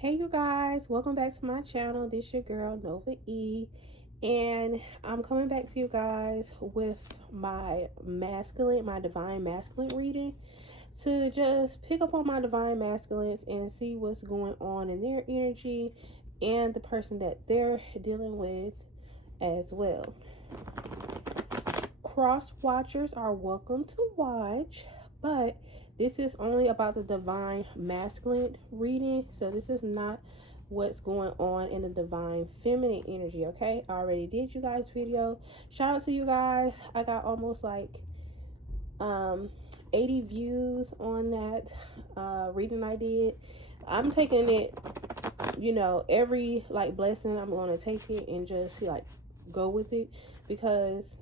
Hey you guys, welcome back to my channel. This your girl Nova.E, and I'm coming back to you guys with my divine masculine reading to just pick up on my divine masculines and see what's going on in their energy and the person that they're dealing with as well. Cross watchers are welcome to watch, but this is only about the divine masculine reading, so this is not what's going on in the divine feminine energy. Okay, I already did you guys video. Shout out to you guys. I got almost like 80 views on that reading I did. I'm taking it, every like blessing, I'm going to take it and just like go with it, because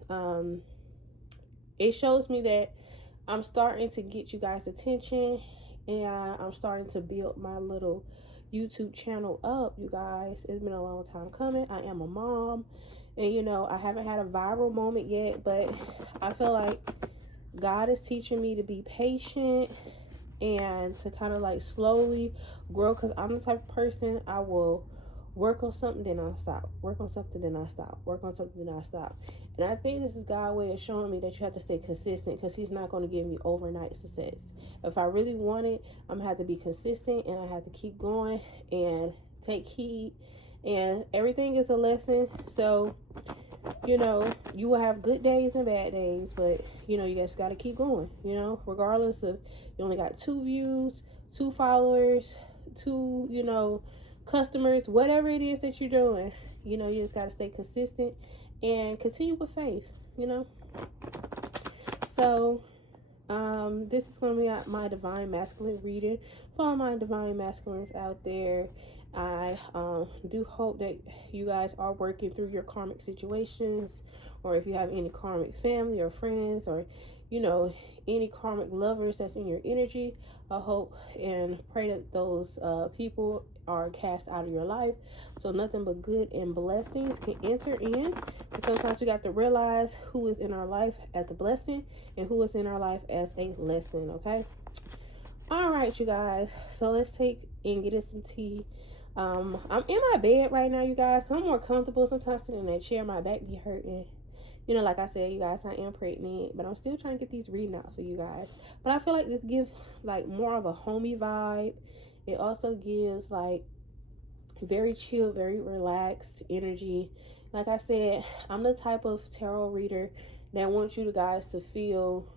it shows me that I'm starting to get you guys' attention, and I'm starting to build my little YouTube channel up, you guys. It's been a long time coming. I am a mom, and I haven't had a viral moment yet, but I feel like God is teaching me to be patient and to kind of like slowly grow, because I'm the type of person, I will work on something, then I stop. Work on something, then I stop. Work on something, then I stop. And I think this is God's way of showing me that you have to stay consistent, because He's not going to give me overnight success. If I really want it, I'm going to have to be consistent, and I have to keep going and take heed. And everything is a lesson. So, you will have good days and bad days, but, you just got to keep going, regardless of you only got 2 views, 2 followers, 2, customers, whatever it is that you're doing, you just got to stay consistent and continue with faith, So, this is going to be my divine masculine reading for all my divine masculines out there. I do hope that you guys are working through your karmic situations, or if you have any karmic family or friends, or any karmic lovers that's in your energy. I hope and pray that those people are cast out of your life, so nothing but good and blessings can enter in. But sometimes we got to realize who is in our life as a blessing and who is in our life as a lesson. Okay, all right, you guys, so let's take and get us some tea. I'm in my bed right now, you guys. I'm more comfortable. Sometimes sitting in that chair, my back be hurting. Like I said, you guys, I am pregnant, but I'm still trying to get these reading out for you guys. But I feel like this gives like more of a homey vibe. It also gives like very chill, very relaxed energy. Like I said, I'm the type of tarot reader that wants you guys to feel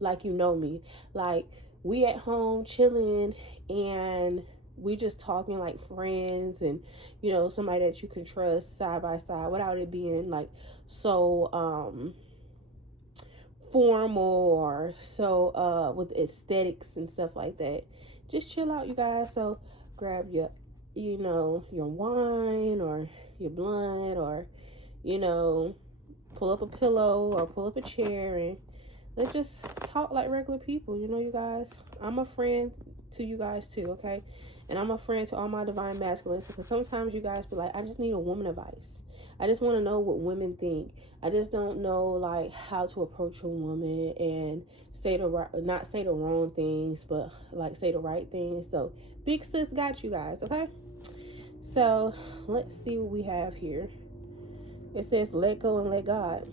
like you know me. Like we at home chilling, and we just talking like friends, and somebody that you can trust side by side without it being like so formal or so with aesthetics and stuff like that. Just chill out, you guys. So grab your your wine or your blunt, or pull up a pillow or pull up a chair, and let's just talk like regular people. You guys, I'm a friend to you guys too, okay? And I'm a friend to all my divine masculines, because sometimes you guys be like, I just need a woman advice. I just want to know what women think. I just don't know like how to approach a woman and say the right, not say the wrong things, but like say the right things. So big sis got you guys, okay? So let's see what we have here. It says let go and let God.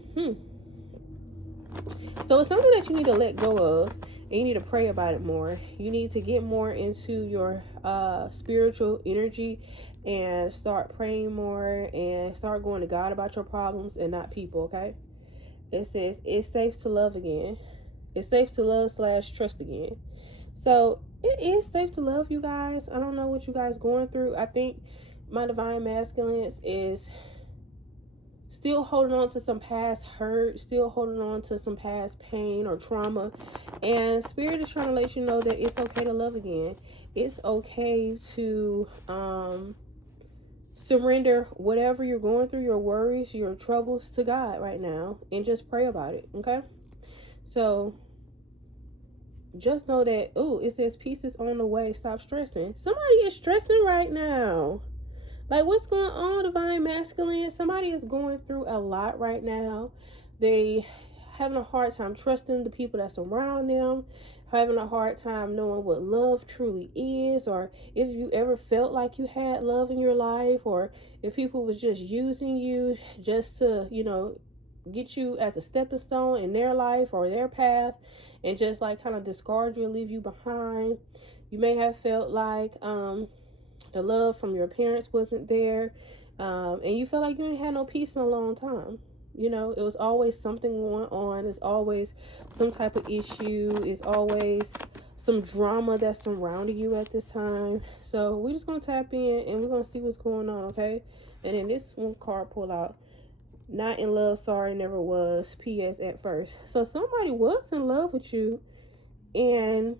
So it's something that you need to let go of, and you need to pray about it more. You need to get more into your spiritual energy and start praying more and start going to God about your problems and not people, okay? It says it's safe to love again. It's safe to love / trust again. So it is safe to love, you guys. I don't know what you guys going through. I think my divine masculines is still holding on to some past hurt, still holding on to some past pain or trauma. And Spirit is trying to let you know that it's okay to love again. It's okay to surrender whatever you're going through, your worries, your troubles, to God right now, and just pray about it, okay? So just know that, it says peace is on the way. Stop stressing. Somebody is stressing right now. Like, what's going on, divine masculine? Somebody is going through a lot right now. They having a hard time trusting the people that's around them, having a hard time knowing what love truly is, or if you ever felt like you had love in your life, or if people was just using you just to, get you as a stepping stone in their life or their path, and just like kind of discard you and leave you behind. You may have felt like the love from your parents wasn't there, and you felt like you ain't had no peace in a long time. It was always something going on. It's always some type of issue. It's always some drama that's surrounding you at this time. So we're just going to tap in and we're going to see what's going on, okay? And then this one card pull out. Not in love, sorry, never was. P.S. at first. So somebody was in love with you, and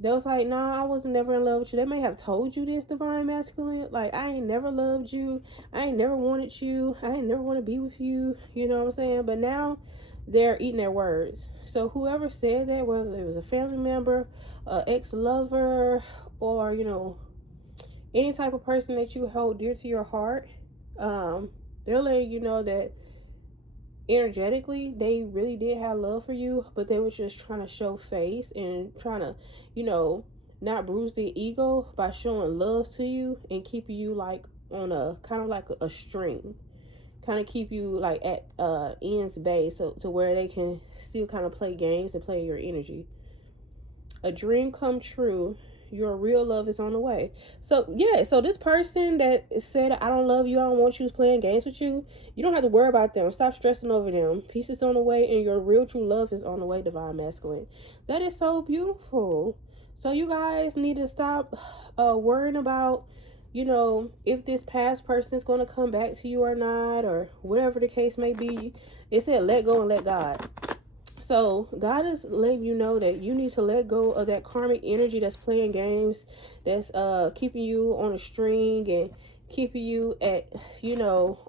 they was like, nah, I wasn't never in love with you. They may have told you this, divine masculine. Like, I ain't never loved you. I ain't never wanted you. I ain't never want to be with you. You know what I'm saying? But now they're eating their words. So whoever said that, whether it was a family member, ex-lover, or, any type of person that you hold dear to your heart, they're letting you know that energetically they really did have love for you, but they were just trying to show face and trying to not bruise their ego by showing love to you and keeping you like on a kind of like a string, kind of keep you like at ends bay, so to where they can still kind of play games and play your energy. A dream come true. Your real love is on the way. So this person that said, I don't love you, I don't want you, is playing games with you. You don't have to worry about them. Stop stressing over them. Peace is on the way, and your real true love is on the way, divine masculine. That is so beautiful. So you guys need to stop worrying about, if this past person is going to come back to you or not, or whatever the case may be. It said let go and let God. So God is letting you know that you need to let go of that karmic energy that's playing games, that's keeping you on a string and keeping you at,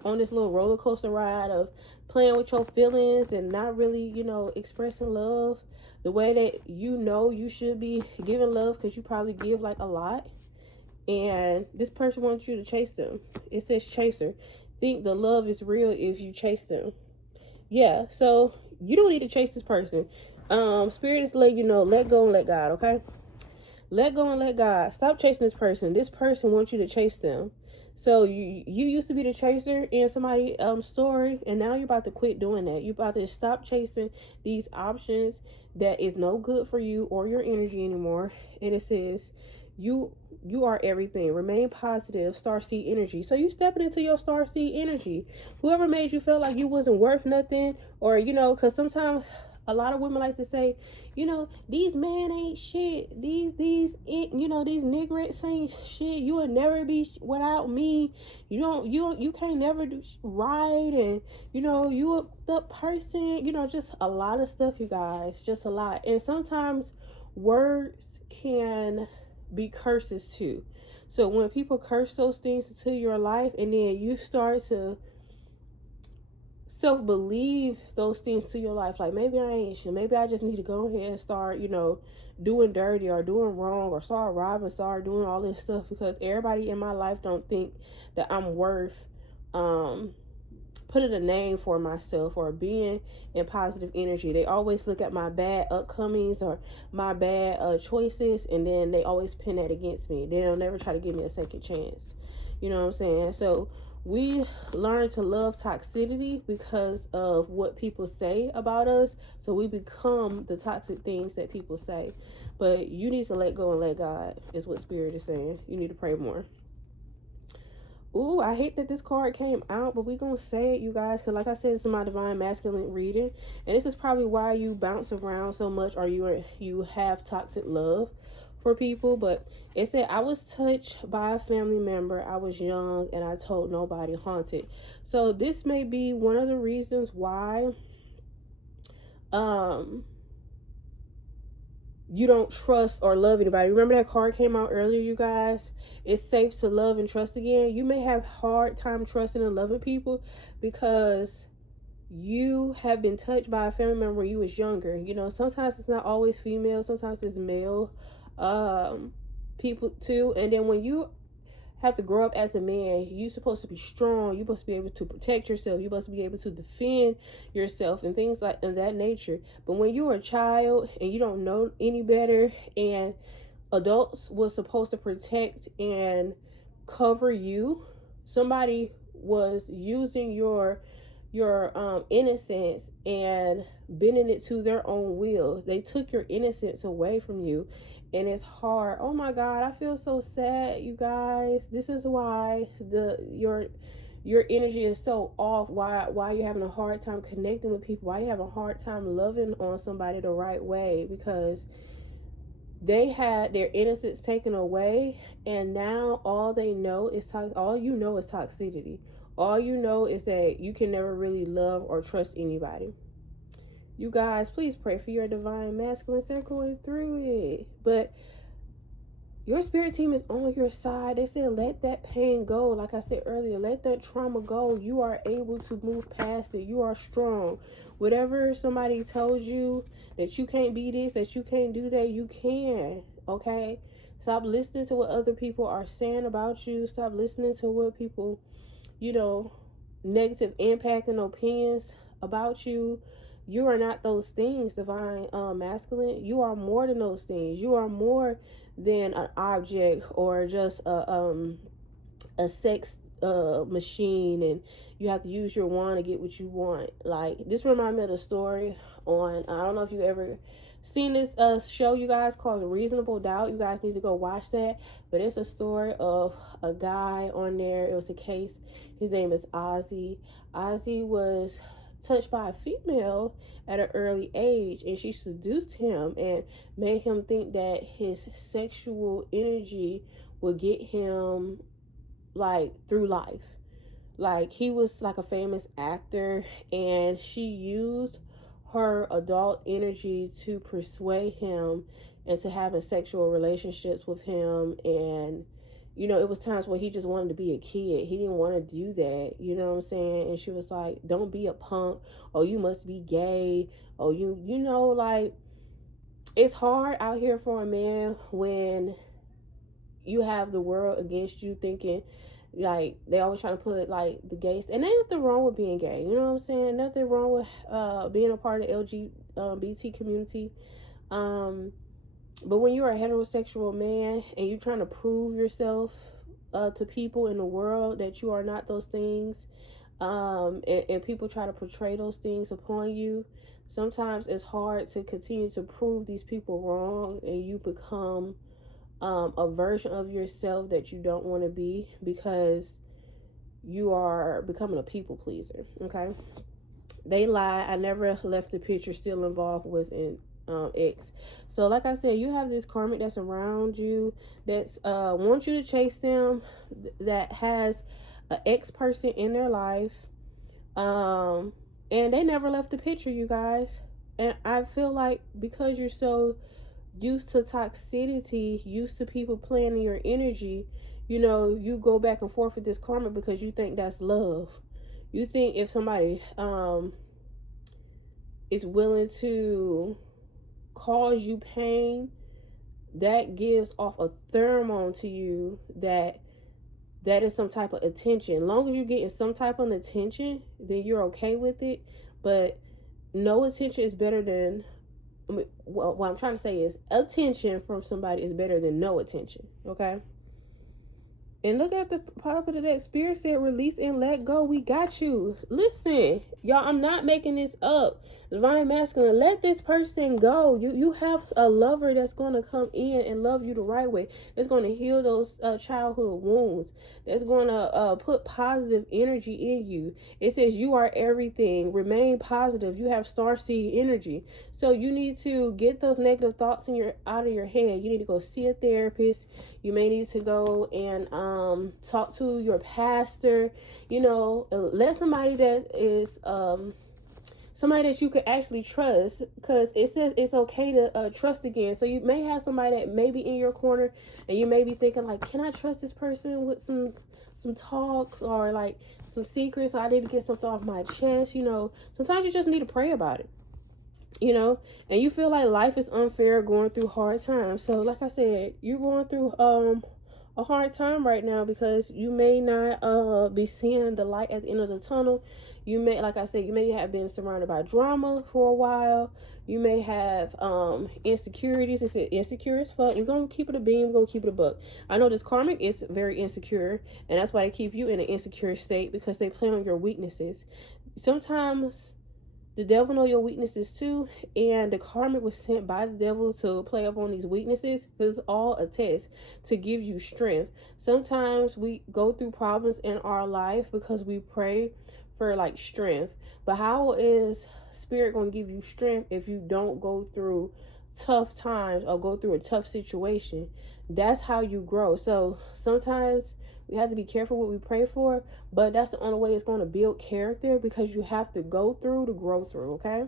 on this little roller coaster ride of playing with your feelings and not really, expressing love the way that you should be giving love, because you probably give like a lot. And this person wants you to chase them. It says chaser. Think the love is real if you chase them. Yeah, so you don't need to chase this person. Spirit is letting you know, let go and let God, okay? Let go and let God. Stop chasing this person. This person wants you to chase them. So you used to be the chaser in somebody's story, and now you're about to quit doing that. You're about to stop chasing these options that is no good for you or your energy anymore. And it says, you are everything. Remain positive. Starseed energy. So you stepping into your starseed energy. Whoever made you feel like you wasn't worth nothing, or because sometimes a lot of women like to say, these men ain't shit. These niggers ain't shit. You will never be without me. You can't never do right, and you a the person. Just a lot of stuff, you guys. Just a lot. And sometimes words can be curses too. So when people curse those things into your life, and then you start to self-believe those things to your life, like maybe I ain't shit, maybe I just need to go ahead and start doing dirty or doing wrong, or start robbing, start doing all this stuff, because everybody in my life don't think that I'm worth putting a name for myself or being in positive energy. They always look at my bad upcomings or my bad choices, and then they always pin that against me. They don't never try to give me a second chance. You know what I'm saying? So we learn to love toxicity because of what people say about us. So we become the toxic things that people say. But you need to let go and let God, is what Spirit is saying. You need to pray more. Ooh, I hate that this card came out, but we're going to say it, you guys, because like I said, this is my divine masculine reading, and this is probably why you bounce around so much, or you have toxic love for people. But it said, I was touched by a family member. I was young, and I told nobody. Haunted. So this may be one of the reasons why you don't trust or love anybody. Remember that card came out earlier, you guys? It's safe to love and trust again. You may have hard time trusting and loving people because you have been touched by a family member when you was younger. Sometimes it's not always female, sometimes it's male people too. And then when you have to grow up as a man. You're supposed to be strong. You're supposed to be able to protect yourself. You're supposed to be able to defend yourself and things like of that nature. But when you're a child and you don't know any better, and adults was supposed to protect and cover you, somebody was using your innocence and bending it to their own will. They took your innocence away from you, and it's hard. Oh my God, I feel so sad, you guys. This is why your energy is so off. Why you're having a hard time connecting with people. Why you have a hard time loving on somebody the right way, because they had their innocence taken away, and now all you know is toxicity. All you know is that you can never really love or trust anybody. You guys, please pray for your divine masculines. They're going through it, but your spirit team is on your side. They said, let that pain go. Like I said earlier, let that trauma go. You are able to move past it. You are strong. Whatever somebody tells you that you can't be this, that you can't do that, you can. Okay? Stop listening to what other people are saying about you. Stop listening to what people, negative impact and opinions about you. You are not those things, divine masculine. You are more than those things. You are more than an object or just a sex machine, and you have to use your wand to get what you want. Like, this reminds me of the story on, I don't know if you ever seen this show, you guys, called Reasonable Doubt. You guys need to go watch that. But it's a story of a guy on there. It was a case. His name is Ozzy. Ozzy was touched by a female at an early age, and she seduced him and made him think that his sexual energy would get him like through life. Like, he was like a famous actor, and she used her adult energy to persuade him into having sexual relationships with him. And it was times where he just wanted to be a kid. He didn't want to do that. You know what I'm saying? And she was like, don't be a punk. Oh, you must be gay. Oh, like, it's hard out here for a man when you have the world against you, thinking, like, they always trying to put, like, the gays. And ain't nothing wrong with being gay. You know what I'm saying? Nothing wrong with being a part of the LGBT community. But when you're a heterosexual man and you're trying to prove yourself to people in the world that you are not those things, and people try to portray those things upon you, sometimes it's hard to continue to prove these people wrong, and you become a version of yourself that you don't want to be, because you are becoming a people pleaser. Okay, they lie. I never left the picture, still involved with X. So like I said, you have this karmic that's around you, that's wants you to chase them, that has an X person in their life, and they never left the picture, you guys. And I feel like because you're so used to toxicity, used to people playing in your energy, you go back and forth with this karma because you think that's love. You think if somebody is willing to cause you pain, that gives off a pheromone to you that is some type of attention. As long as you're getting some type of attention, then you're okay with it. But no attention is better than, what I'm trying to say is, attention from somebody is better than no attention. Okay? And look at the top of that. Spirit said, release and let go. We got you. Listen, y'all, I'm not making this up. Divine masculine, let this person go. You have a lover that's going to come in and love you the right way. That's going to heal those childhood wounds. That's going to put positive energy in you. It says you are everything. Remain positive. You have starseed energy. So you need to get those negative thoughts out of your head. You need to go see a therapist. You may need to go and talk to your pastor. Let somebody that is somebody that you can actually trust, because it says it's okay to trust again. So you may have somebody that may be in your corner, and you may be thinking, like, can I trust this person with some talks or like some secrets? I need to get something off my chest. Sometimes you just need to pray about it. And you feel like life is unfair, going through hard times. So like I said, you're going through a a hard time right now because you may not be seeing the light at the end of the tunnel. You may, like I said, you may have been surrounded by drama for a while. You may have insecurities. It's insecure as fuck. We're gonna keep it a beam, we're gonna keep it a buck. I know this karmic is very insecure, and that's why they keep you in an insecure state, because they play on your weaknesses. Sometimes the devil know your weaknesses too, and the karmic was sent by the devil to play up on these weaknesses. It's all a test to give you strength. Sometimes we go through problems in our life because we pray for like strength. But how is spirit going to give you strength if you don't go through tough times or go through a tough situation? That's how you grow. So sometimes we have to be careful what we pray for, but that's the only way it's going to build character, because you have to go through to grow through, okay?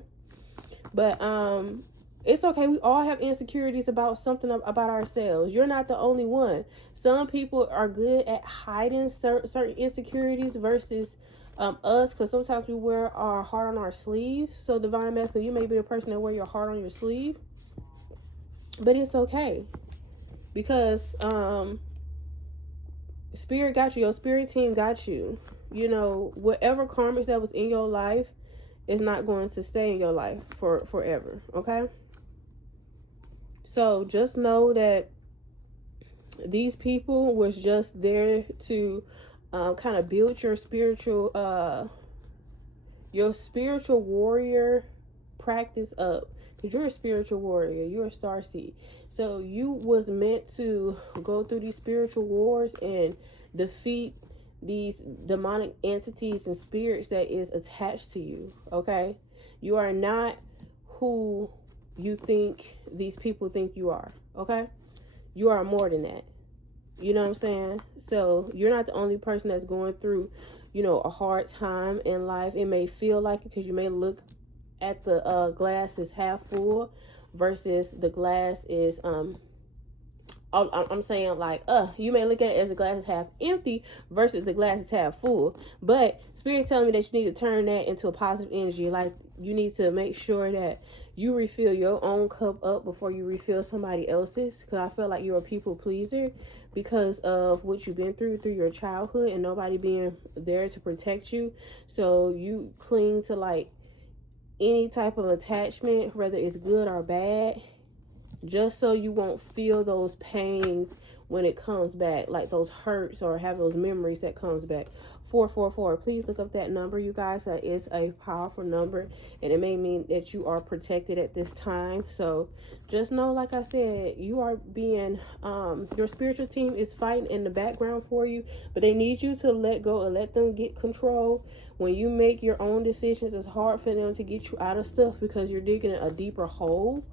But it's okay. We all have insecurities about something about ourselves. You're not the only one. Some people are good at hiding certain insecurities versus us, because sometimes we wear our heart on our sleeves. So divine masculine, you may be the person that wear your heart on your sleeve, but it's okay, because spirit got you. Your spirit team got you. You know, whatever karmics that was in your life is not going to stay in your life for forever, okay? So just know that these people was just there to kind of build your spiritual warrior practice up, because you're a spiritual warrior, you're a starseed. So you was meant to go through these spiritual wars and defeat these demonic entities and spirits that is attached to you, okay? You are not who you think these people think you are, okay? You are more than that. You know what I'm saying? So you're not the only person that's going through, you know, a hard time in life. It may feel like it because you may look at the glass is half full versus the glass is I'm saying like you may look at it as the glass is half empty versus the glass is half full. But spirit's telling me that you need to turn that into a positive energy. Like you need to make sure that you refill your own cup up before you refill somebody else's, because I feel like you're a people pleaser because of what you've been through your childhood and nobody being there to protect you. So you cling to like any type of attachment, whether it's good or bad, just so you won't feel those pains when it comes back, like those hurts or have those memories that comes back. 444, please look up that number, you guys. That is a powerful number, and it may mean that you are protected at this time. So just know, like I said, you are being your spiritual team is fighting in the background for you, but they need you to let go and let them get control. When you make your own decisions, it's hard for them to get you out of stuff because you're digging a deeper hole,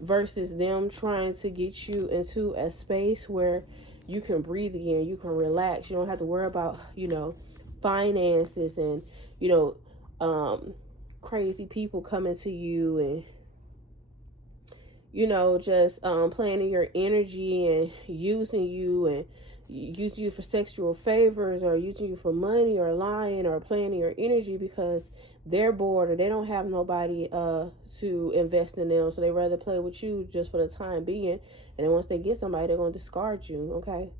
versus them trying to get you into a space where you can breathe again, you can relax, you don't have to worry about, you know, finances and, you know, crazy people coming to you and, you know, just playing your energy and using you for sexual favors, or using you for money, or lying, or playing your energy because they're bored or they don't have nobody to invest in them, so they rather play with you just for the time being, and then once they get somebody, they're going to discard you, okay?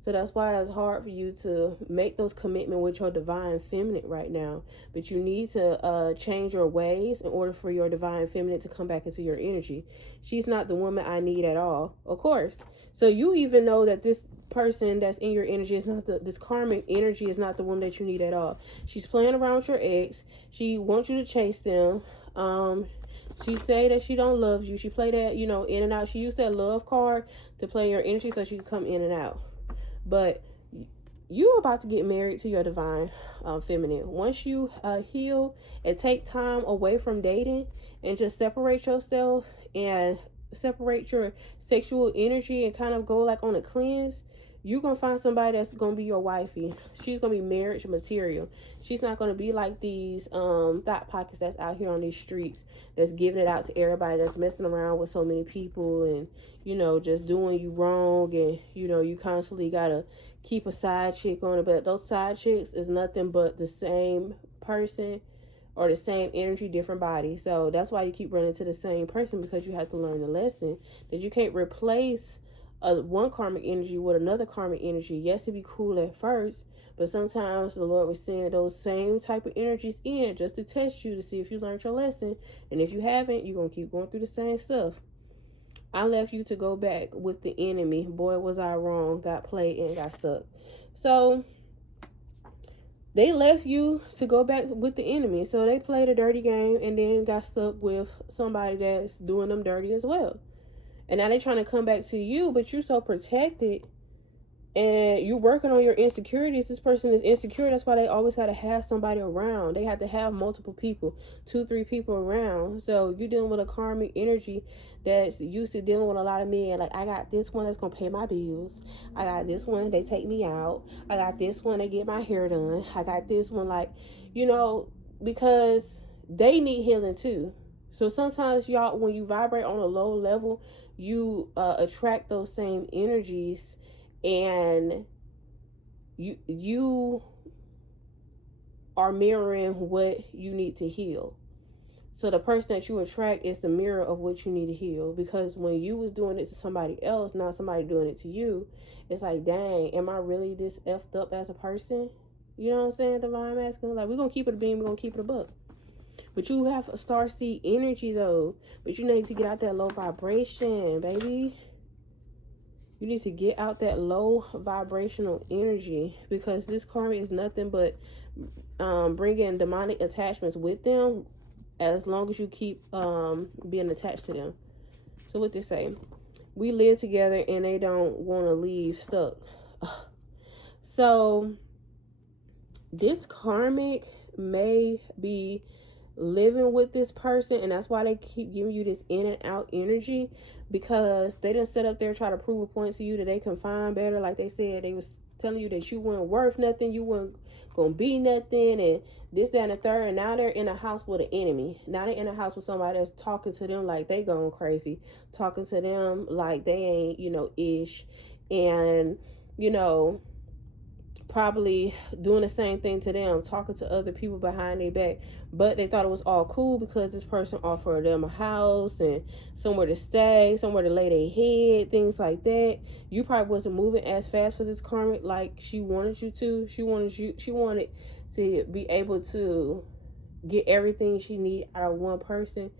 So that's why it's hard for you to make those commitments with your divine feminine right now. But you need to change your ways in order for your divine feminine to come back into your energy. She's not the woman I need at all, of course. So you even know that this person that's in your energy is not this karmic energy is not the one that you need at all. She's playing around with your ex. She wants you to chase them. She say that she don't love you. She play that, you know, in and out. She used that love card to play your energy so she can come in and out. But you're about to get married to your divine feminine. Once you heal and take time away from dating and just separate yourself and separate your sexual energy and kind of go like on a cleanse, you're going to find somebody that's going to be your wifey. She's going to be marriage material. She's not going to be like these thought pockets that's out here on these streets that's giving it out to everybody, that's messing around with so many people and, you know, just doing you wrong. And, you know, you constantly got to keep a side chick on it. But those side chicks is nothing but the same person or the same energy, different body. So that's why you keep running to the same person, because you have to learn the lesson that you can't replace one karmic energy with another karmic energy. Yes, it'd be cool at first, but sometimes the Lord was sending those same type of energies in just to test you to see if you learned your lesson. And if you haven't, you're going to keep going through the same stuff. I left you to go back with the enemy. Boy, was I wrong. Got played and got stuck. So they left you to go back with the enemy. So they played a dirty game and then got stuck with somebody that's doing them dirty as well. And now they're trying to come back to you, but you're so protected and you're working on your insecurities. This person is insecure. That's why they always got to have somebody around. They have to have multiple people, 2-3 people around. So you're dealing with a karmic energy that's used to dealing with a lot of men. Like, I got this one that's going to pay my bills. I got this one, they take me out. I got this one, they get my hair done. I got this one, like, because they need healing too. So sometimes y'all, when you vibrate on a low level, you attract those same energies, and you are mirroring what you need to heal. So the person that you attract is the mirror of what you need to heal. Because when you was doing it to somebody else, now somebody doing it to you, it's like, dang, am I really this effed up as a person? You know what I'm saying, Divine Masculine? Like, we're going to keep it a beam, we're going to keep it a buck. But you have a starseed energy, though. But you need to get out that low vibration, baby. You need to get out that low vibrational energy, because this karma is nothing but bringing demonic attachments with them as long as you keep being attached to them. So what they say? We live together and they don't want to leave stuck. So this karmic may be living with this person, and that's why they keep giving you this in and out energy, because they didn't sit up there try to prove a point to you that they can find better. Like they said, they was telling you that you weren't worth nothing, you weren't gonna be nothing, and this, that, and the third. And now they're in a house with an enemy. Now they're in a house with somebody that's talking to them like they going crazy, talking to them like they ain't ish, and probably doing the same thing to them, talking to other people behind their back. But they thought it was all cool because this person offered them a house and somewhere to stay, somewhere to lay their head, things like that. You probably wasn't moving as fast for this karmic like she wanted you to. She wanted to be able to get everything she need out of one person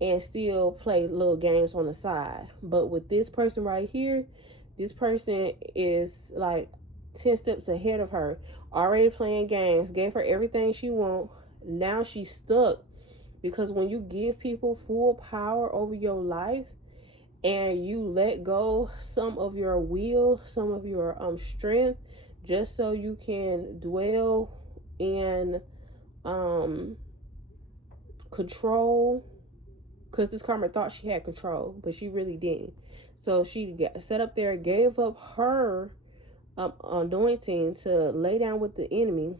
and still play little games on the side. But with this person right here, this person is like 10 steps ahead of her, already playing games, gave her everything she wants. Now she's stuck, because when you give people full power over your life and you let go some of your will, some of your strength, just so you can dwell in control, because this karma thought she had control, but she really didn't. So she got set up there, gave up her anointing to lay down with the enemy,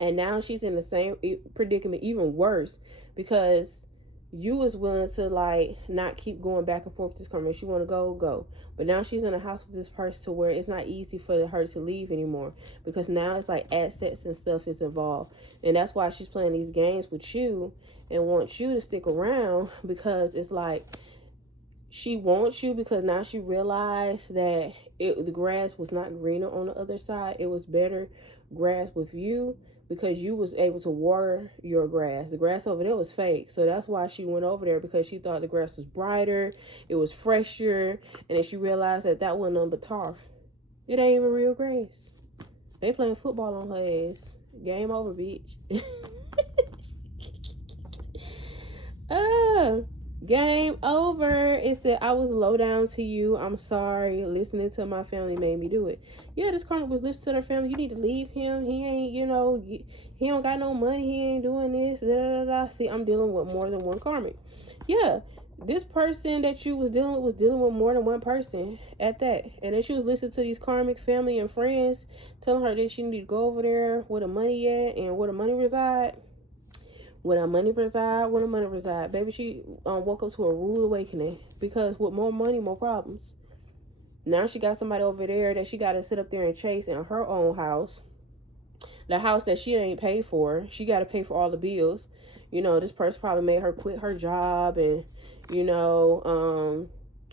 and now she's in the same predicament, even worse, because you was willing to like not keep going back and forth with this karma. She want to go, but now she's in a house with this person to where it's not easy for her to leave anymore, because now it's like assets and stuff is involved, and that's why she's playing these games with you and wants you to stick around, because it's like she wants you, because now she realized that the grass was not greener on the other side. It was better grass with you, because you was able to water your grass. The grass over there was fake. So that's why she went over there, because she thought the grass was brighter, it was fresher, and then she realized that that wasn't nothing but turf. It ain't even real grass. They playing football on her ass. Game over, bitch. Game over. It said, I was low down to you. I'm sorry. Listening to my family made me do it. Yeah, this karmic was listening to their family. You need to leave him. He ain't, he don't got no money. He ain't doing this. Da, da, da. See, I'm dealing with more than one karmic. Yeah, this person that you was dealing with more than one person at that. And then she was listening to these karmic family and friends telling her that she need to go over there where the money at and where the money reside. Where the money reside. Baby, she woke up to a rude awakening, because with more money, more problems. Now she got somebody over there that she got to sit up there and chase in her own house. The house that she ain't paid for. She got to pay for all the bills. This person probably made her quit her job and,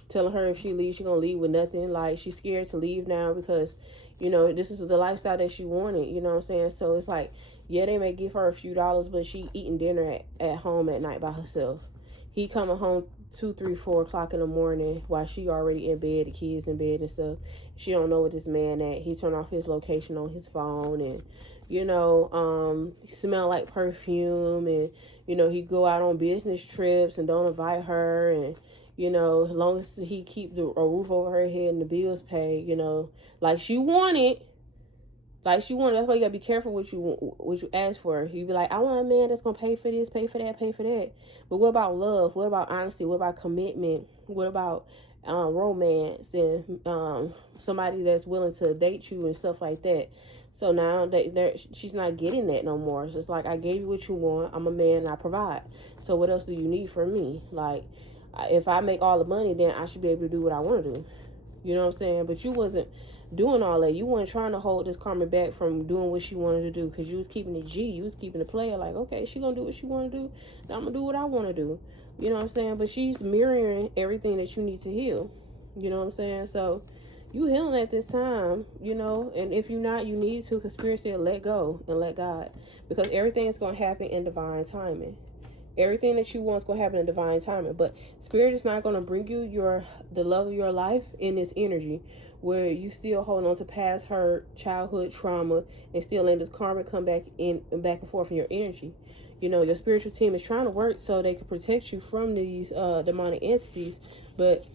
telling her if she leaves, she gonna leave with nothing. Like, she's scared to leave now because, you know, this is the lifestyle that she wanted. You know what I'm saying? So it's like, yeah, they may give her a few dollars, but she eating dinner at home at night by herself. He coming home 2, 3, 4 o'clock in the morning while she already in bed, the kids in bed and stuff. She don't know what this man at. He turned off his location on his phone, and you know, smell like perfume, and you know, he go out on business trips and don't invite her, and you know, as long as he keep a roof over her head and the bills paid, you know, like she wanted. Like she wanted. That's why you gotta be careful what you ask for. You be like, I want a man that's gonna pay for this, pay for that, pay for that. But what about love? What about honesty? What about commitment? What about romance and somebody that's willing to date you and stuff like that? So now she's not getting that no more. It's just like, I gave you what you want. I'm a man and I provide. So what else do you need from me? Like, if I make all the money, then I should be able to do what I want to do. You know what I'm saying? But you wasn't doing all that. You weren't trying to hold this Karmic back from doing what she wanted to do, because you was keeping the G. You was keeping the player. Like, okay, she gonna do what she want to do. Now I'm gonna do what I want to do. You know what I'm saying? But she's mirroring everything that you need to heal. You know what I'm saying? So you healing at this time, you know. And if you're not, you need to, because Spirit said let go and let God, because everything is gonna happen in divine timing. Everything that you want is going to happen in divine timing. But Spirit is not going to bring you the love of your life in this energy where you still hold on to past hurt, childhood trauma, and still letting this karma come back and forth in your energy. You know, your spiritual team is trying to work so they can protect you from these demonic entities. But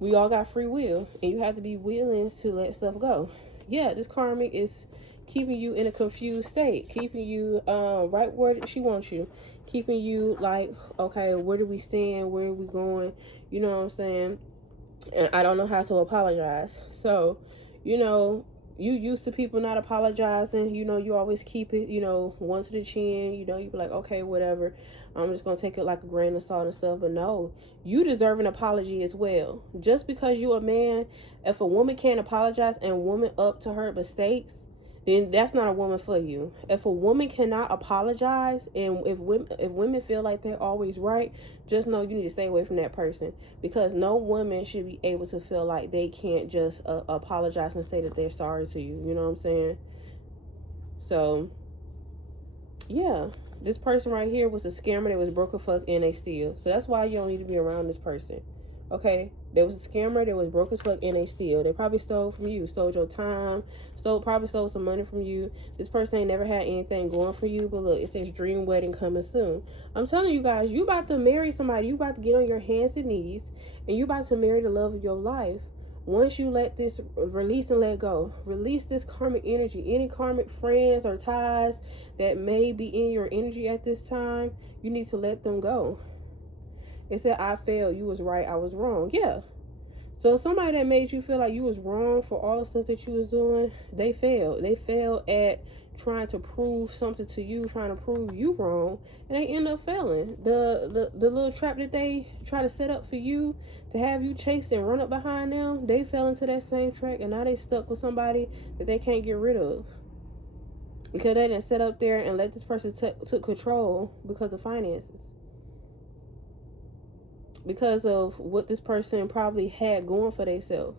we all got free will, and you have to be willing to let stuff go. Yeah, this karmic is keeping you in a confused state, keeping you right where she wants you, keeping you like, okay, where do we stand? Where are we going? You know what I'm saying? And I don't know how to apologize. So, you know, you used to people not apologizing. You know, you always keep it, you know, one to the chin. You know, you be like, okay, whatever. I'm just going to take it like a grain of salt and stuff. But no, you deserve an apology as well. Just because you a man, if a woman can't apologize and woman up to her mistakes, then that's not a woman for you. If a woman cannot apologize, and if women feel like they're always right, just know you need to stay away from that person, because no woman should be able to feel like they can't just apologize and say that they're sorry to you. You know what I'm saying? So, yeah, this person right here was a scammer that was broke a fuck and they steal. So that's why you don't need to be around this person. Okay, there was a scammer that was broke as fuck and they steal. They probably stole from you, stole your time, probably stole some money from you. This person ain't never had anything going for you. But look, it says dream wedding coming soon. I'm telling you guys, you about to marry somebody. You about to get on your hands and knees, and you about to marry the love of your life. Once you let this release and let go, release this karmic energy. Any karmic friends or ties that may be in your energy at this time, you need to let them go. It said, I failed. You was right. I was wrong. Yeah. So somebody that made you feel like you was wrong for all the stuff that you was doing, they failed. They failed at trying to prove something to you, trying to prove you wrong, and they end up failing. The little trap that they try to set up for you to have you chase and run up behind them, they fell into that same track, and now they stuck with somebody that they can't get rid of, because they didn't sit up there and let this person took control because of finances. Because of what this person probably had going for themselves,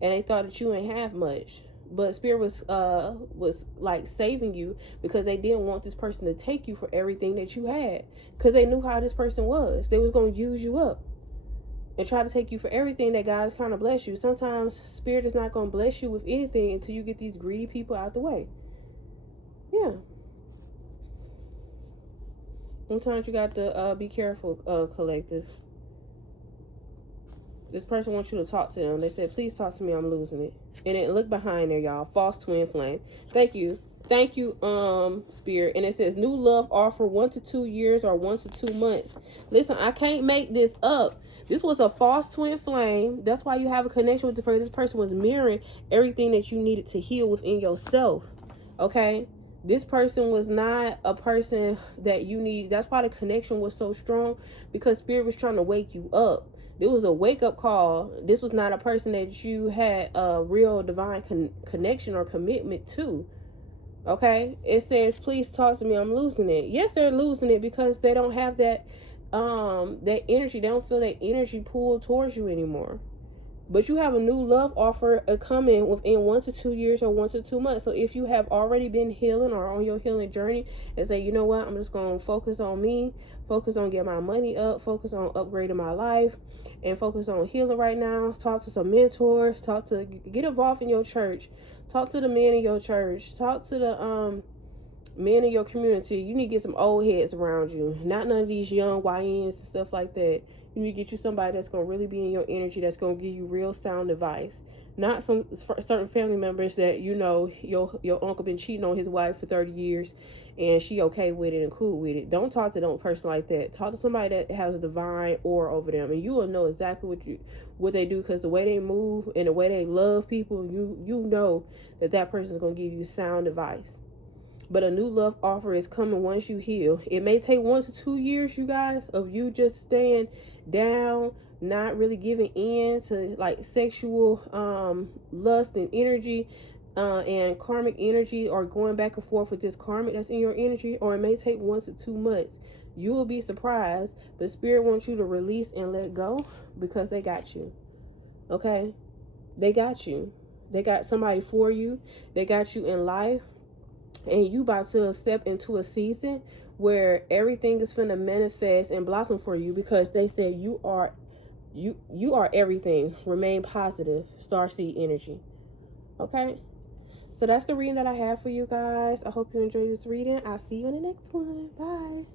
and they thought that you ain't have much. But Spirit was like saving you, because they didn't want this person to take you for everything that you had, because they knew how this person was. They was going to use you up and try to take you for everything that God's kind of bless you. Sometimes Spirit is not going to bless you with anything until you get these greedy people out the way. Yeah. Sometimes you got to be careful, collective. This person wants you to talk to them. They said, please talk to me. I'm losing it. And then look behind there, y'all. False twin flame. Thank you. Thank you, Spirit. And it says new love offer 1 to 2 years or 1 to 2 months. Listen, I can't make this up. This was a false twin flame. That's why you have a connection with the person. This person was mirroring everything that you needed to heal within yourself. Okay? This person was not a person that you need. That's why the connection was so strong, because Spirit was trying to wake you up. It was a wake-up call. This was not a person that you had a real divine connection or commitment to. Okay? It says, please talk to me. I'm losing it. Yes, they're losing it because they don't have that energy. They don't feel that energy pulled towards you anymore. But you have a new love offer coming within 1 to 2 years or 1 to 2 months. So if you have already been healing or on your healing journey and say, you know what, I'm just going to focus on me, focus on getting my money up, focus on upgrading my life, and focus on healing right now. Talk to some mentors, get involved in your church, talk to the men in your church, talk to the men in your community. You need to get some old heads around you, not none of these young YNs and stuff like that. You need to get you somebody that's going to really be in your energy, that's going to give you real sound advice. Not some certain family members that, you know, your uncle been cheating on his wife for 30 years and she okay with it and cool with it. Don't talk to no person like that. Talk to somebody that has a divine aura over them, and you will know exactly what they do, because the way they move and the way they love people, you know that person is going to give you sound advice. But a new love offer is coming once you heal. It may take 1 to 2 years, you guys, of you just staying down, not really giving in to like sexual lust and energy and karmic energy, or going back and forth with this karmic that's in your energy. Or it may take 1 to 2 months. You will be surprised, but Spirit wants you to release and let go, because they got you. Okay? They got you. They got somebody for you. They got you in life. And you about to step into a season where everything is finna manifest and blossom for you, because they said you are everything. Remain positive. Starseed energy. Okay? So that's the reading that I have for you guys. I hope you enjoyed this reading. I'll see you in the next one. Bye.